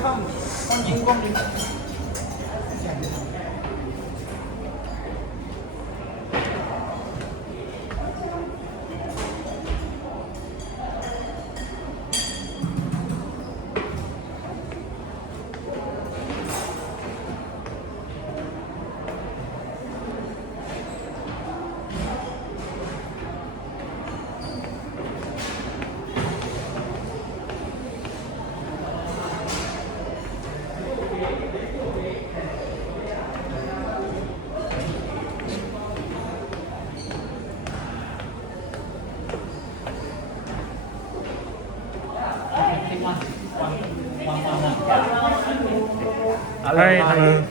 Hai, halo.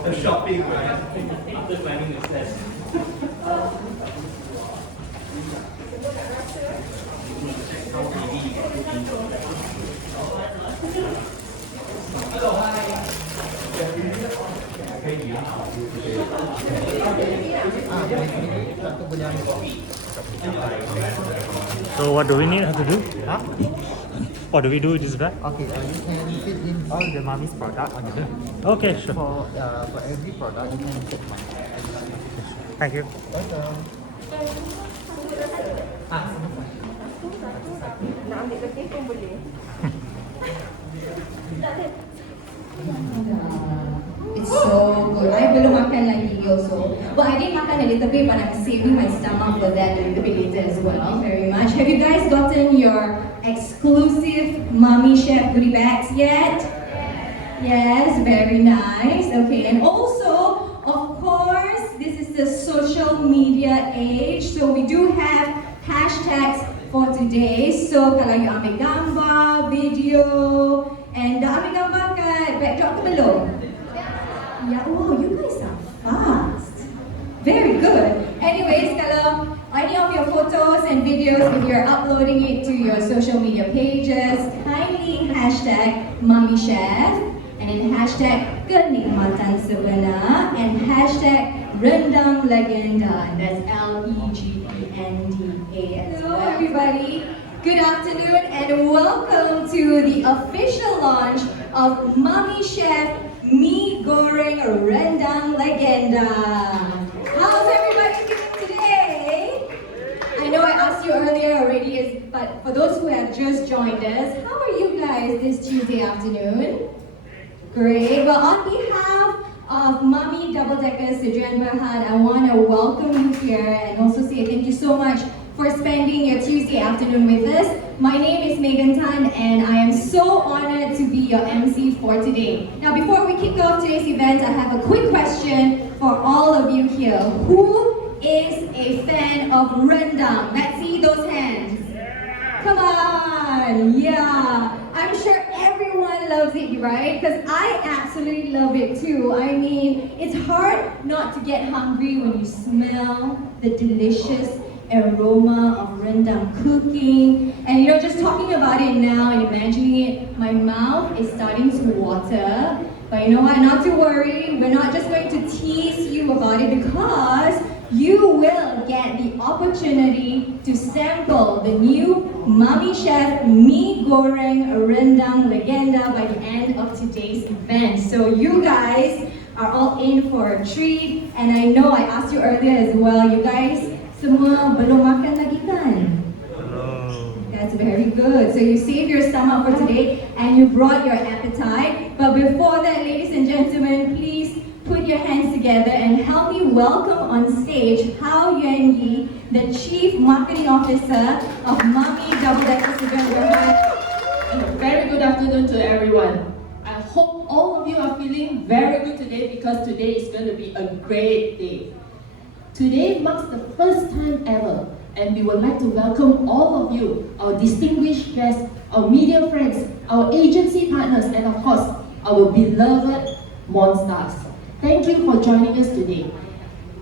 The shopping, right? After planning the test. So what do we need to do? Huh? What do we do with this bag? Okay, you can fit in all the Mamee's product on the Okay, sure. For every product, you can put one. Thank you. Welcome. It's so good. I belum makan lagi also. Well, I did makan a little bit, but I'm saving my stomach for that a little bit later as well. Very much. Have you guys gotten your exclusive Mommy Chef goodie bags yet? Yes, very nice. Okay, and also, of course, this is the social media age, so we do have hashtags for today. So kalau you ambil gambar, video, and ambil gambar kat backdrop tu belum? Yeah, wow, you guys are fast. Very good. Anyways, kalau any of your photos and videos, if you're uploading it to your social media pages, kindly hashtag Mommy Chef, and then hashtag Kenikmatan Sebenar, and hashtag Rendang Legenda, and that's Legenda as well. Hello everybody, good afternoon and welcome to the official launch of MAMEE Chef MAMEE Goreng Rendang Legenda. How's everybody doing today? I know I asked you earlier already, but for those who have just joined us, how are you guys this Tuesday afternoon? Great. Well, on behalf of MAMEE Double Decker Sdn Bhd, I want to welcome you here and also say thank you so much for spending your Tuesday afternoon with us. My name is Megan Tan and I am so honored to be your MC for today. Now before we kick off today's event, I have a quick question for all of you here. Who is a fan of rendang? Let's see those hands. Come on, yeah. I'm sure everyone loves it, right? Because I absolutely love it too. I mean, it's hard not to get hungry when you smell the delicious aroma of rendang cooking. And you know, just talking about it now and imagining it, my mouth is starting to water. But you know what, not to worry, we're not just going to tease you about it because you will get the opportunity to sample the new MAMEE Chef MAMEE Goreng Rendang Legenda by the end of today's event. So you guys are all in for a treat. And I know I asked you earlier as well, you guys semua belum makan lagi kan? That's very good. So you saved your stomach for today and you brought your appetite. But before that, ladies and gentlemen, please put your hands together and help me welcome on stage Hao Yuan Yi, the Chief Marketing Officer of MAMEE Double Decker Sdn Bhd. Very good afternoon to everyone. I hope all of you are feeling very good today because today is going to be a great day. Today marks the first time ever and we would like to welcome all of you, our distinguished guests, our media friends, our agency partners, and of course, our beloved Monstars. Thank you for joining us today.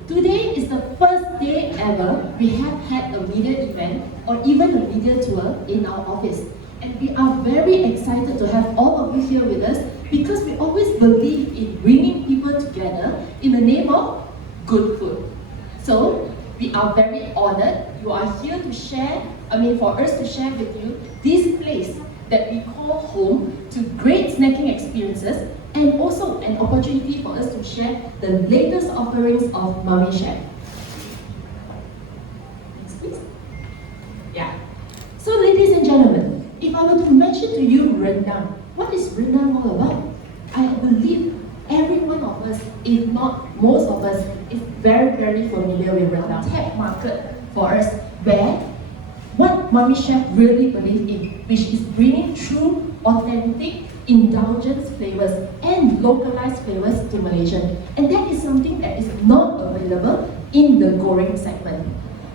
Today is the first day ever we have had a media event or even a media tour in our office. And we are very excited to have all of you here with us because we always believe in bringing people together in the name of good food. So we are very honored you are here to share, for us to share with you this place that we call home to great snacking experiences and also an opportunity for us to share the latest offerings of MAMEE Chef. Next, please. Yeah. So ladies and gentlemen, if I were to mention to you rendang, what is rendang all about? I believe every one of us, if not most of us, is very, very familiar with rendang. Tap market for us where what MAMEE Chef really believes in, which is bringing true, authentic, indulgence flavors and localized flavors to Malaysia. And that is something that is not available in the goreng segment.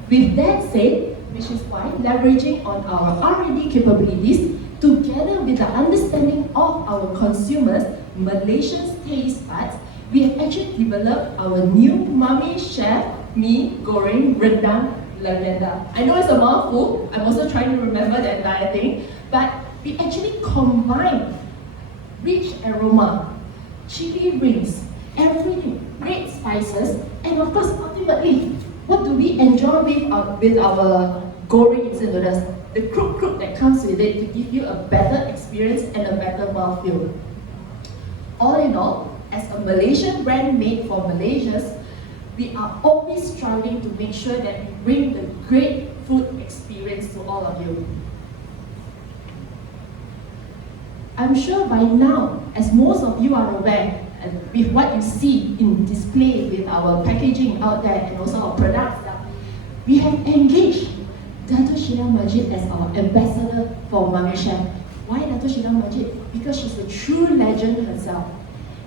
With that said, which is why leveraging on our R&D capabilities together with the understanding of our consumers, Malaysians' taste buds, we have actually developed our new MAMEE Chef MAMEE Goreng Rendang Legenda. I know it's a mouthful, I'm also trying to remember the entire thing, but we actually combine rich aroma, chili rings, everything, great spices, and of course, ultimately, what do we enjoy with our goreng instant noodles? The crook that comes with it to give you a better experience and a better mouthfeel. All in all, as a Malaysian brand made for Malaysians, we are always striving to make sure that we bring the great food experience to all of you. I'm sure by now, as most of you are aware, and with what you see in display with our packaging out there and also our products, we have engaged Dato Sheila Majid as our ambassador for MAMEE Chef. Why Dato Sheila Majid? Because she's a true legend herself.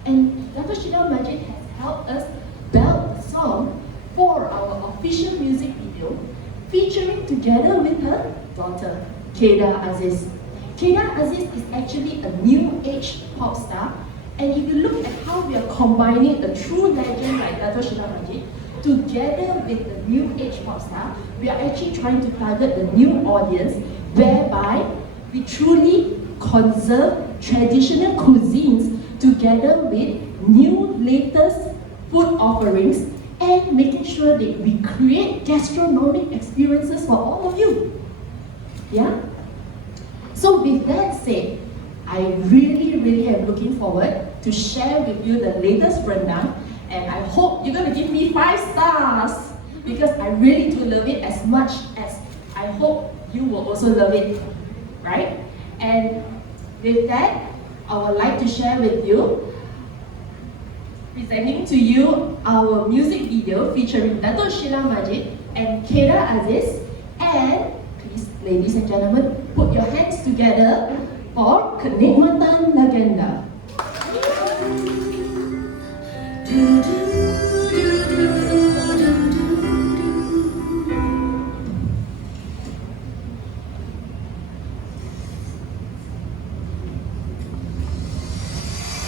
And Dato Sheila Majid has helped us build a song for our official music video, featuring together with her daughter, Kedah Aziz. Kedah Aziz is actually a new age pop star, and if you look at how we are combining a true legend like Dato Sheila Majid together with the new age pop star, we are actually trying to target the new audience, whereby we truly conserve traditional cuisines together with new latest food offerings and making sure that we create gastronomic experiences for all of you. Yeah? So with that said, I really am looking forward to share with you the latest rendang, and I hope you're going to give me 5 stars because I really do love it as much as I hope you will also love it, right? And with that, I would like to share with you, presenting to you our music video featuring Dato Sheila Majid and Kedah Aziz. And please, ladies and gentlemen, put your hands together for Kenikmatan Legenda.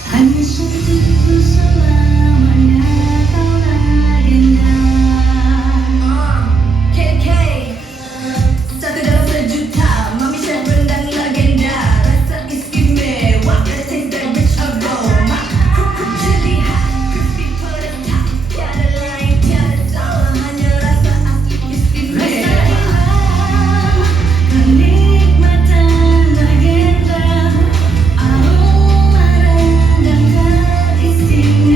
Hanya satu selamanya kau legenda. KK satu dalam sejuta, MAMEE Chef rendang legenda. Rasa istimewa, the taste that rich aroma. Kerupuk jeli hot, crispy pedas top. Tiada lain, tiada salah, hanya rasa asli istimewa. Kenikmatan legenda. Aroma rendang keistimewa.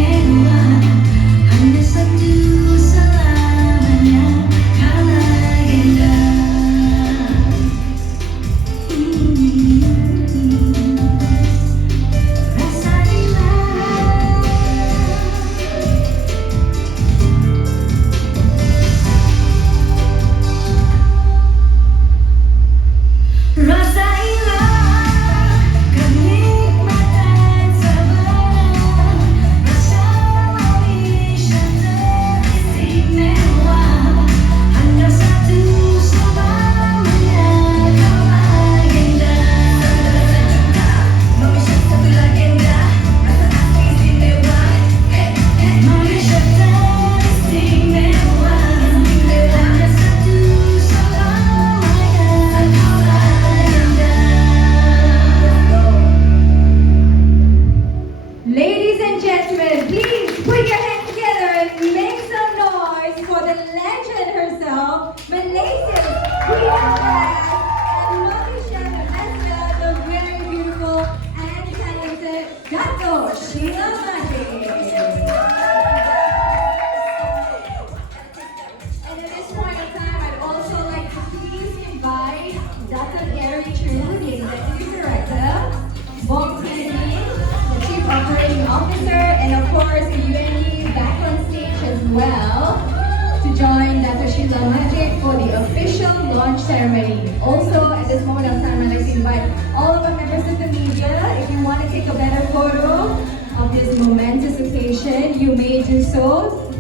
Sheila Majid for the official launch ceremony. Also, at this moment of time, I'd like to invite all of our members of the media. If you want to take a better photo of this momentous occasion, you may do so.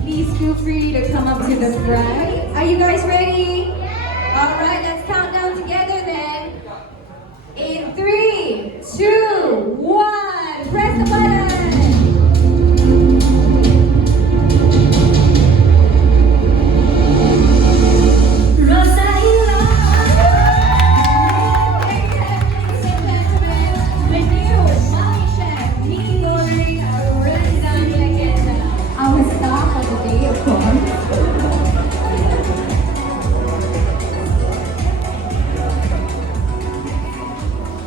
Please feel free to come up to the front. Are you guys ready? All right, let's count down together then. In 3, 2, 1, press the button.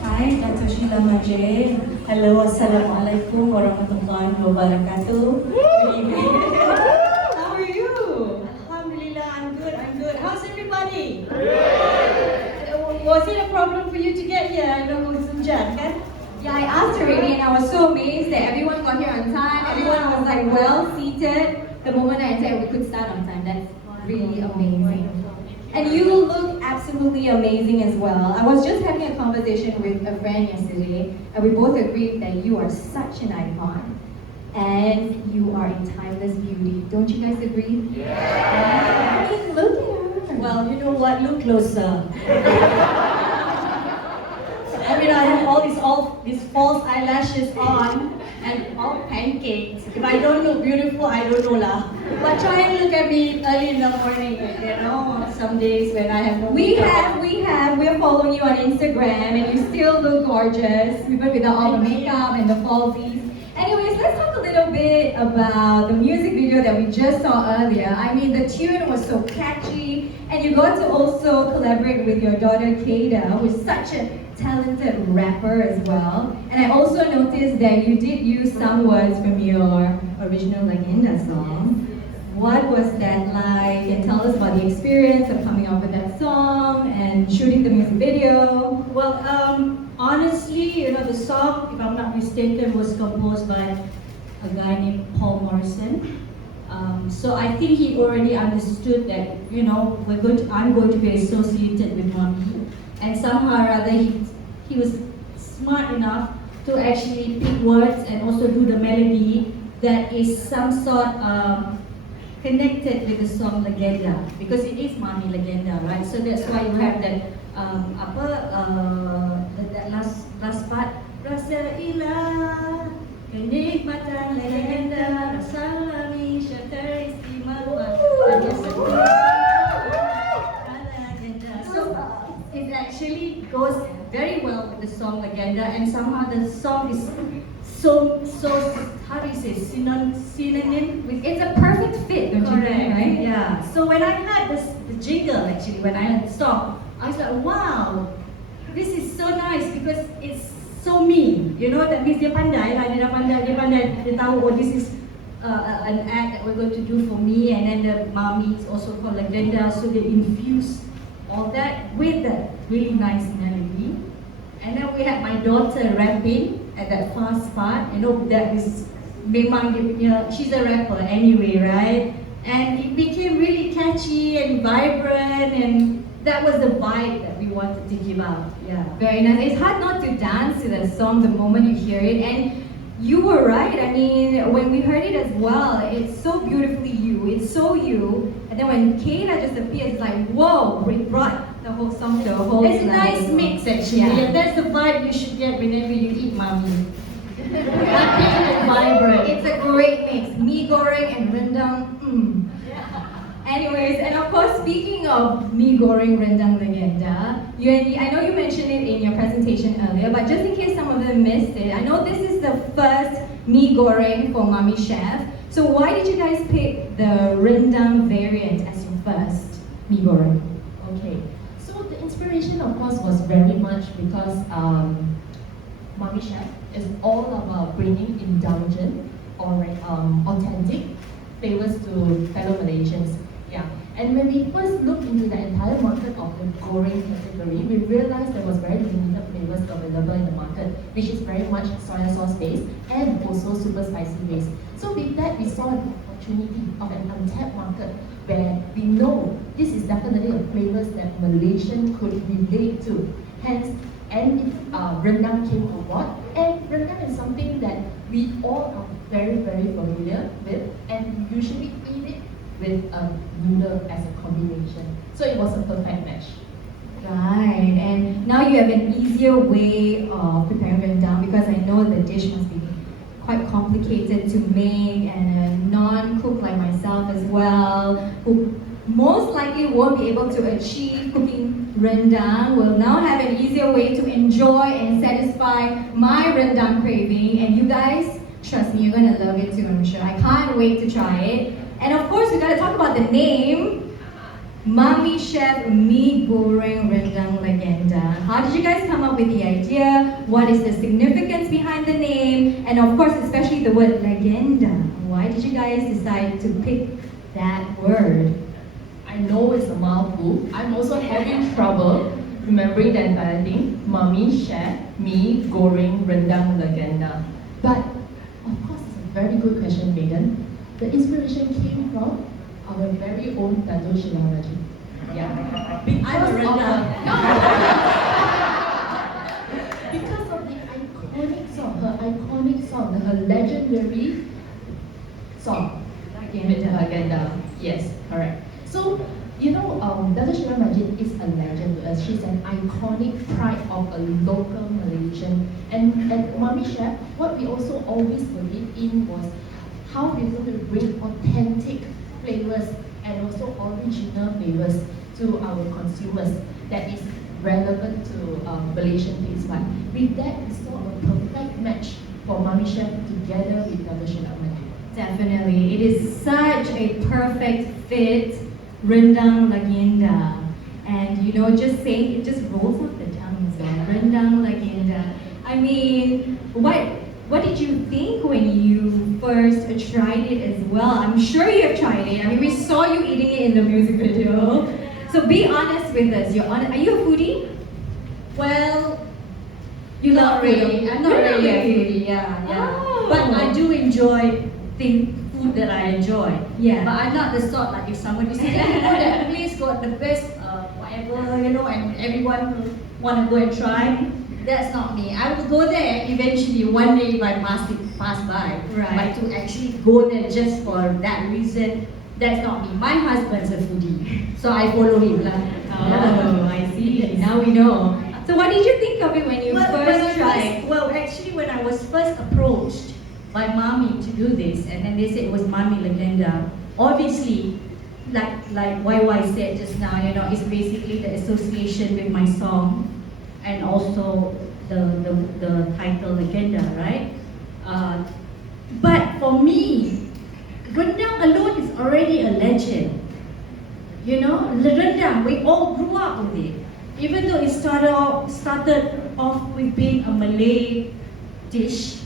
Hi, Dato Sheila Majid. Hello, Assalamualaikum warahmatullahi wabarakatuh. Good evening. How are you? Alhamdulillah, I'm good. How's everybody? Was it a problem for you to get here? I know it's hujan, kan? Yeah, I asked already and I was so amazed that everyone got here on time. Everyone was like well seated. The moment I entered, we could start on time. That's really amazing. And you look absolutely amazing as well. I was just having a conversation with a friend yesterday, and we both agreed that you are such an icon. And you are in timeless beauty. Don't you guys agree? Yeah! I mean, look at her. Well, you know what? Look closer. I mean, I have all these false eyelashes on and all pancakes. If I don't look beautiful, I don't know lah. But try and look at me early in the morning. You know, some days when I have no makeup. We're following you on Instagram and you still look gorgeous, even without all the makeup and the falsies. Anyways, let's talk a little bit about the music video that we just saw earlier. I mean, the tune was so catchy, and you got to also collaborate with your daughter Kada, who is such a talented rapper as well. And I also noticed that you did use some words from your original Legenda song. What was that like? And tell us about the experience of coming up with that song and shooting the music video. Well, honestly, you know, the song, if I'm not mistaken, was composed by a guy named Paul Morrison. So I think he already understood that, you know, I'm going to be associated with Mommy. And somehow or other, he was smart enough to actually pick words and also do the melody that is some sort connected with the song Legenda, because it is Mommy Legenda, right? So that's why you have that that last part, Rasa ilah kenikmatan legenda, Rasa Malaysia teristimewa. So it actually goes very well with the song Legenda, and somehow the song is so how do you say, synonym with It's a perfect fit, don't you think, right? Yeah. So when I heard the jingle, actually, when I heard the song, I was like, wow, this is so nice because it's so me. You know, that means dia pandai lah, dia pandai, dia tahu, oh, this is an act that we're going to do for me, and then the Mommy is also called Legenda, so they infuse all that with that really nice melody. And then we had my daughter rapping at that fast part. You know, that is memang, you know, she's a rapper anyway, right? And it became really catchy and vibrant, and that was the vibe that we wanted to give out. Yeah. Very nice. It's hard not to dance to the song the moment you hear it, and you were right. I mean, when we heard it as well, it's so beautifully you. It's so you. And then when Kayla just appears, it's like, whoa, it brought the whole song to a whole It's a level. nice mix actually. Yeah. Yeah. That's the vibe you should get whenever you eat Mommy. Happy and vibrant. It's a great mix. Mee goreng and rendang. Anyways, and of course, speaking of Mee Goreng Rendang Legenda, I know you mentioned it in your presentation earlier, but just in case some of them missed it, I know this is the first Mee Goreng for Mommy Chef. So why did you guys pick the rendang variant as your first Mee Goreng? Okay, so the inspiration of course was very much because Mommy Chef is all about bringing indulgent or authentic flavors to fellow Malaysians. Yeah, and when we first looked into the entire market of the goreng category, we realized there was very limited flavors available in the market, which is very much soya sauce based and also super spicy based. So with that, we saw opportunity of an untapped market where we know this is definitely a flavors that Malaysian could relate to. Hence, rendang came on board, and rendang is something that we all are very, very familiar with, and we usually eat it with a noodle as a combination. So it was a perfect match. Right, and now you have an easier way of preparing rendang because I know the dish must be quite complicated to make, and a non-cook like myself as well, who most likely won't be able to achieve cooking rendang, will now have an easier way to enjoy and satisfy my rendang craving. And you guys, trust me, you're gonna love it too, I'm sure. I can't wait to try it. And of course, we gotta talk about the name. MAMEE Chef MAMEE Goreng Rendang Legenda. How did you guys come up with the idea? What is the significance behind the name? And of course, especially the word legenda. Why did you guys decide to pick that word? I know it's a mouthful. I'm also having trouble remembering the entire thing. MAMEE Chef MAMEE Goreng Rendang Legenda. But of course, it's a very good question, Megan. The inspiration came from our very own Dato Sheila Majid. Yeah. Because of because of the iconic song, her legendary song, Legenda. Yes, correct. So, you know, Dato Sheila Majid is a legend to us. She's an iconic pride of a local Malaysian. And at MAMEE Chef, what we also always believed in was how we're going to bring authentic flavors and also original flavors to our consumers that is relevant to Malaysian taste bud. With that, we saw a perfect match for MAMEE Chef together with Dato Sheila Majid. Definitely, it is such a perfect fit, Rendang Legenda. And you know, just saying, it just rolls off the tongue as well, Rendang Legenda. I mean, what did you think when you first tried it as well? I'm sure you have tried it. I mean, we saw you eating it in the music video. So be honest with us. Are you a foodie? Well, You not love really. food? I'm not really a Really? foodie. Yeah. Oh. But I do enjoy food that I enjoy. Yeah. But I'm not the sort like if somebody says, "Yeah, you know that place got the best whatever, you know," and everyone want to go and try. That's not me. I will go there eventually one day if I pass by. Right. But to actually go there just for that reason, that's not me. My husband's a foodie, so I follow him lah. Oh, I see. Now we know. So what did you think of it when you first tried? Well, actually, when I was first approached by MAMEE to do this, and then they said it was MAMEE Legenda, obviously, like YY said just now, you know, it's basically the association with my song, and also the title Legenda, right? But for me, rendang alone is already a legend. You know, rendang, we all grew up with it. Even though it started off with being a Malay dish,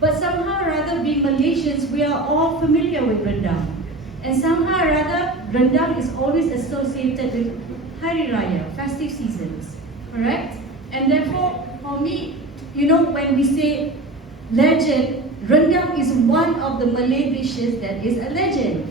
but somehow or other, being Malaysians, we are all familiar with rendang. And somehow or other, rendang is always associated with Hari Raya, festive seasons, correct? And therefore, for me, you know, when we say legend, rendang is one of the Malay dishes that is a legend,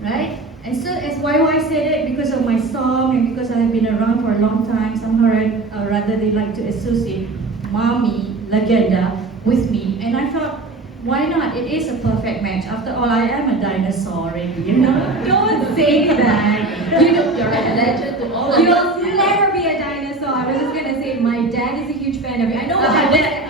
right? And so, as YY said it, because of my song and because I have been around for a long time, somehow or rather they like to associate MAMEE Legenda with me. And I thought, why not? It is a perfect match. After all, I am a dinosaur already, you know? Don't say that. You know, You're a legend to all of us. You'll never be a dinosaur. I was just gonna say, my dad is a huge fan of you. I know my dad.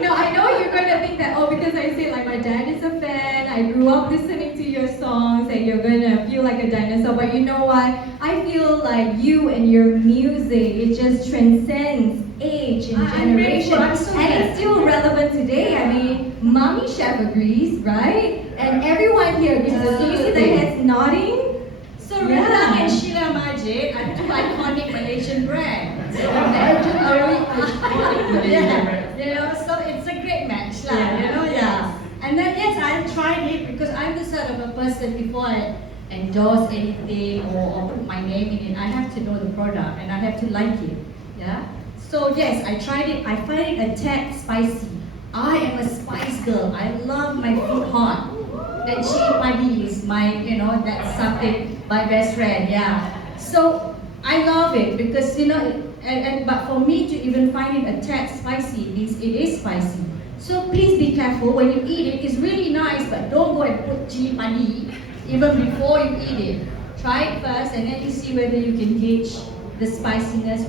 No, I know you're going to think that, oh, because I say like my dad is a fan, I grew up listening to your songs, and you're going to feel like a dinosaur. But you know what? I feel like you and your music, it just transcends age and generation. I'm so And glad. it's still relevant today. I mean, MAMEE Chef agrees, right? And everyone here agrees. So you see the heads nodding? So Yeah. Rendang and Sheila Majid are two iconic Malaysian brands. Legendary iconic Malaysian brand. You know, so it's a great match lah, Yeah. you know, yeah. And then yes, I tried it because I'm the sort of a person, before I endorse anything or put my name in it, I have to know the product and I have to like it. Yeah. So yes, I tried it. I find it a tad spicy. I am a spice girl. I love my food hot. That chili padi is my, that's something, my best friend, yeah. So I love it because, but for me to even find it a tad spicy means it is spicy. So please be careful when you eat it. It's really nice, but don't go and put chili padi even before you eat it. Try it first and then you see whether you can gauge the spiciness,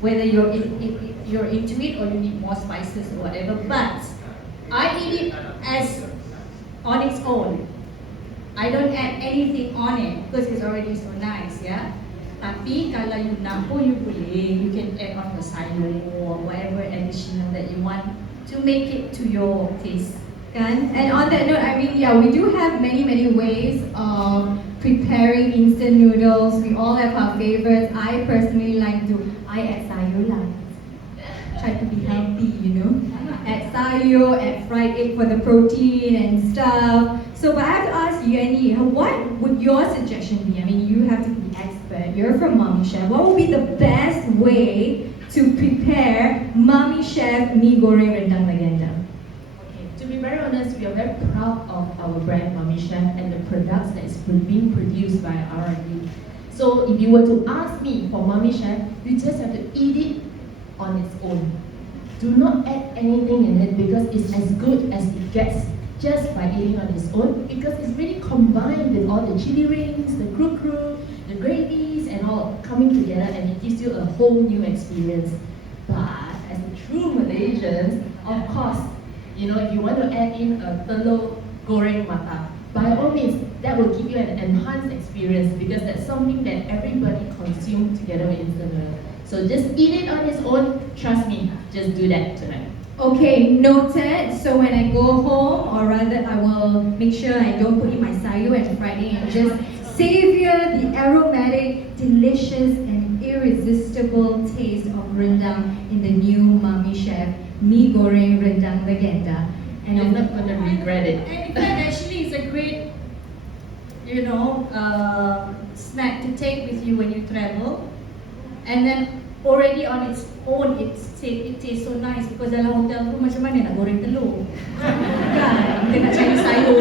whether you're into it or you need more spices or whatever. But I eat it as on its own. I don't add anything on it because it's already so nice, yeah. Tapi kalau you nak pun you boleh, you can add on your sayur or whatever additional that you want to make it to your taste. Kan? And on that note, I mean, yeah, we do have many ways of preparing instant noodles. We all have our favorites. I personally like to, I add sayur lah. Try to be healthy, Add sayur, add fried egg for the protein and stuff. So, but I have to ask you, Annie, what would your suggestion be? I mean, you have to be expert. You're from MAMEE Chef. What would be the best way to prepare MAMEE Chef mee goreng rendang legenda? To be very honest, we are very proud of our brand MAMEE Chef and the products that is being produced by R&D. So if you were to ask me for MAMEE Chef, you just have to eat it on its own. Do not add anything in it because it's as good as it gets just by eating on its own, because it's really combined with all the chili rings, the kru, the gravies and all coming together, and it gives you a whole new experience. But as a true Malaysians, of course, if you want to add in a telur goreng mata, by all means, that will give you an enhanced experience because that's something that everybody consumes together with instant noodles. So just eat it on its own. Trust me, just do that tonight. Okay, noted. So when I go home, or rather I will make sure I don't put in my sayur and fried egg and just savor the aromatic, delicious and irresistible taste of rendang in the new MAMEE Chef mee goreng rendang legenda. And you're not going to regret it. And in fact, actually, it's a great, snack to take with you when you travel. And then already on its own, it tastes so nice because dalam hotel pun macam mana nak goreng telur. Kan? Kita nak cari sayur,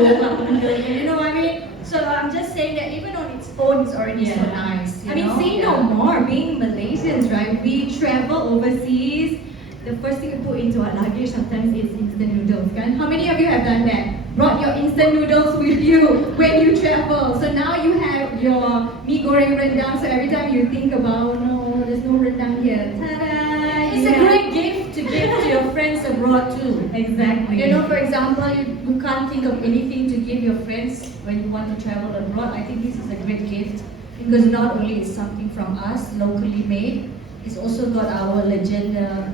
you know what I mean? So I'm just saying that even on its own, it's already so nice. I mean, say no more. Being Malaysians, right? We travel overseas. The first thing we put into our luggage sometimes is instant noodles. Kan? How many of you have done that? Brought your instant noodles with you when you travel. So now you have your mee goreng rendang. So every time you think about, no, there's no rendang here. Ta-da! It's a great gift to give to your friends abroad too. Exactly. For example, you can't think of anything to give your friends when you want to travel abroad. I think this is a great gift because not only is something from us, locally made, it's also got our legendary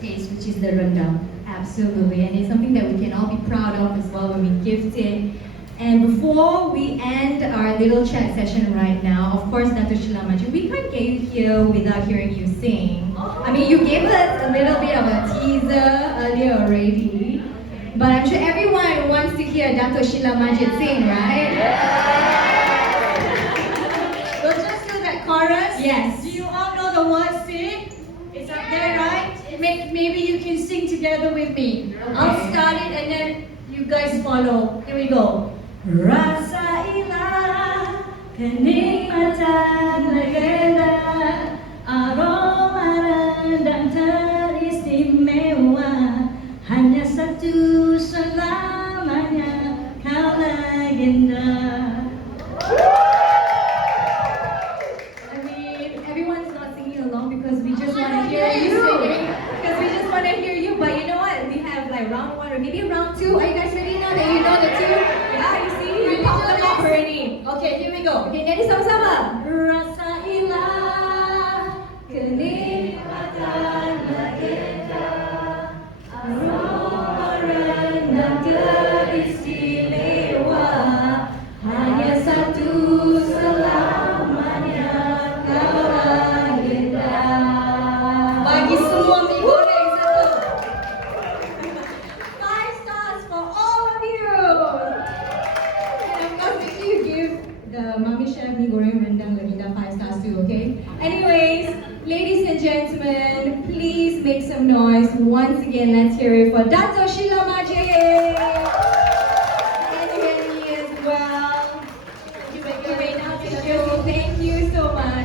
taste, which is the rendang. Absolutely, and it's something that we can all be proud of as well when we gift it. And before we end our little chat session right now, of course, Dato Sheila Majid, we can't get you here without hearing you sing. I mean, you gave us a little bit of a teaser earlier already, but I'm sure everyone wants to hear Dato Sheila Majid sing, right? We'll just do that chorus. Yes. Do you all know the words to it? It's up there, right? Maybe you can sing together with me. I'll start it and then you guys follow. Here we go. Rasailah kenikmatan legenda, aroma rendang teristimewa, hanya satu selamanya kau legenda. I mean, everyone's not singing along because we just want to hear you singing. Because we just want to hear you. But you know what? We have like round 1 or maybe round 2. Are you guys ready now that you know the tune? Yeah, you see? You popped them off already. Okay, here we go. Okay, nyanyi sama-sama. Rasailah kenikmatan legenda, aroma gentlemen, please make some noise. Once again, let's hear it for Dato Sheila Majid. And Henry as well. You may now be show. Thank you so much.